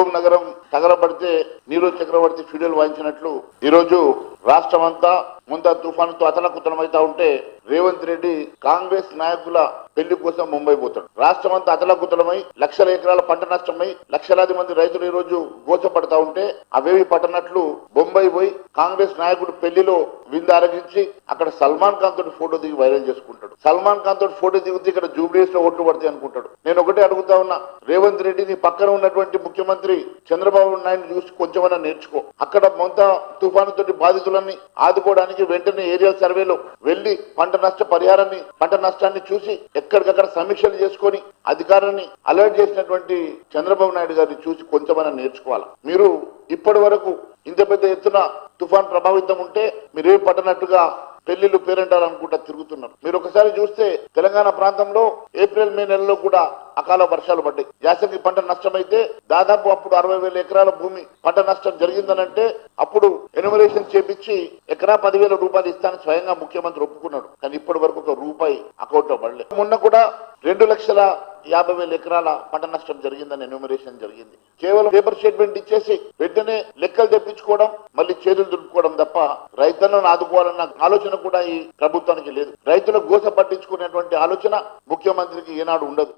Rome నగరం తగలబడితే నీరజ్ చక్రవర్తి ఫిడల్ వాయించినట్లు ఈరోజు రాష్ట్రం అంతా ముందా తుఫానుతో అతలకుతలమైతా ఉంటే రేవంత్ రెడ్డి కాంగ్రెస్ నాయకుల పెళ్ళి కోసం ముంబై పోతాడు. రాష్ట్రం అంతా అతలకుతలమై లక్షల ఎకరాల పంట నష్టమై లక్షలాది మంది రైతులు ఈ రోజు గోచపడతా ఉంటే అవేవి పట్టనట్లు బొంబై పోయి కాంగ్రెస్ నాయకుడు పెళ్ళిలో విందారగించి అక్కడ సల్మాన్ ఖాన్ తోటి ఫోటో దిగి వైరల్ చేసుకుంటాడు. సల్మాన్ ఖాన్ తోటి ఫోటో దిగితే ఇక్కడ జూబ్లీస్లో ఓట్లు పడతాయి అనుకుంటాడు. నేను ఒకటే అడుగుతా ఉన్నా రేవంత్ రెడ్డిని పక్కన ఉన్నటువంటి ముఖ్యమంత్రి చంద్రబాబు నాయుడు చూసి కొంచెమైనా నేర్చుకో. అక్కడ మొంత తుఫాను తోటి బాధితులన్నీ ఆదుకోవడానికి వెంటనే ఏరియల్ సర్వేలో వెళ్ళి పంట నష్ట పరిహారాన్ని పంట నష్టాన్ని చూసి ఎక్కడికక్కడ సమీక్షలు చేసుకొని అధికారాన్ని అలర్ట్ చేసినటువంటి చంద్రబాబు నాయుడు గారిని చూసి కొంచెమైనా నేర్చుకోవాలి? మీరు ఇప్పటి వరకు ఇంత పెద్ద ఎత్తున తుఫాన్ ప్రభావితం ఉంటే మీరేం పట్టనట్టుగా పెళ్ళిళ్ళు పేరంటారు అనుకుంటా తిరుగుతున్నారు. మీరు ఒకసారి చూస్తే తెలంగాణ ప్రాంతంలో ఏప్రిల్ మే నెలలో కూడా అకాల వర్షాలు పడ్డాయి. యాసంగి పంట నష్టమైతే దాదాపు అప్పుడు అరవై వేల ఎకరాల భూమి పంట నష్టం జరిగిందనంటే అప్పుడు ఎనుమరేషన్ చేపించి ఎకరా పదివేల రూపాయలు ఇస్తానని స్వయంగా ముఖ్యమంత్రి ఒప్పుకున్నాడు. కానీ ఇప్పటి వరకు ఒక రూపాయి అకౌంట్లో పడలేదు. మొన్న కూడా రెండు లక్షల యాభై వేల ఎకరాల పంట నష్టం జరిగిందని ఎన్యూమరేషన్ జరిగింది. కేవలం పేపర్ స్టేట్మెంట్ ఇచ్చేసి వెంటనే లెక్కలు తెప్పించుకోవడం మళ్ళీ చేతులు దులుపుకోవడం తప్ప రైతులను ఆదుకోవాలన్న ఆలోచన కూడా ఈ ప్రభుత్వానికి లేదు. రైతుల గోస పట్టించుకునేటువంటి ఆలోచన ముఖ్యమంత్రికి ఏనాడు ఉండదు.